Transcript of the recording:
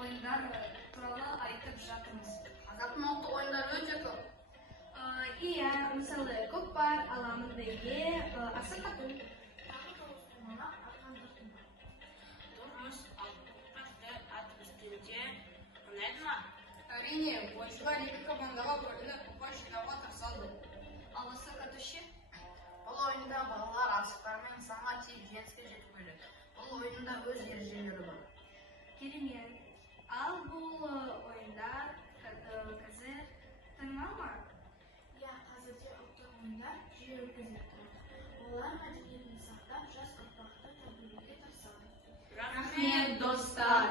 ойындар туралы айтып жатырмыз. Қазақтың ұлттық ойындары өте көп. Иә, мысалы көкпар, аламандыге, асық ату. Тұрмыс алты ат үстінде ойнайды ма? Әрине, ойыншылар екі командаға бөлініп ұпай жинауға тырысады. Ал асық ату ше? Бұл ойында балалар асықтармен нысанға тиіп жеңіске жету керек. Бұл ойында өз ережелері бар. Керемет. Ал бұл ойындар қазір танымал ма? Иә, қазірде ұлттық ойындар жиі өткізіліп тұрады. Олар мәдениетін сақтап, жас ұрпақты тәрбиелеуге тырысады. Рахмет, достар!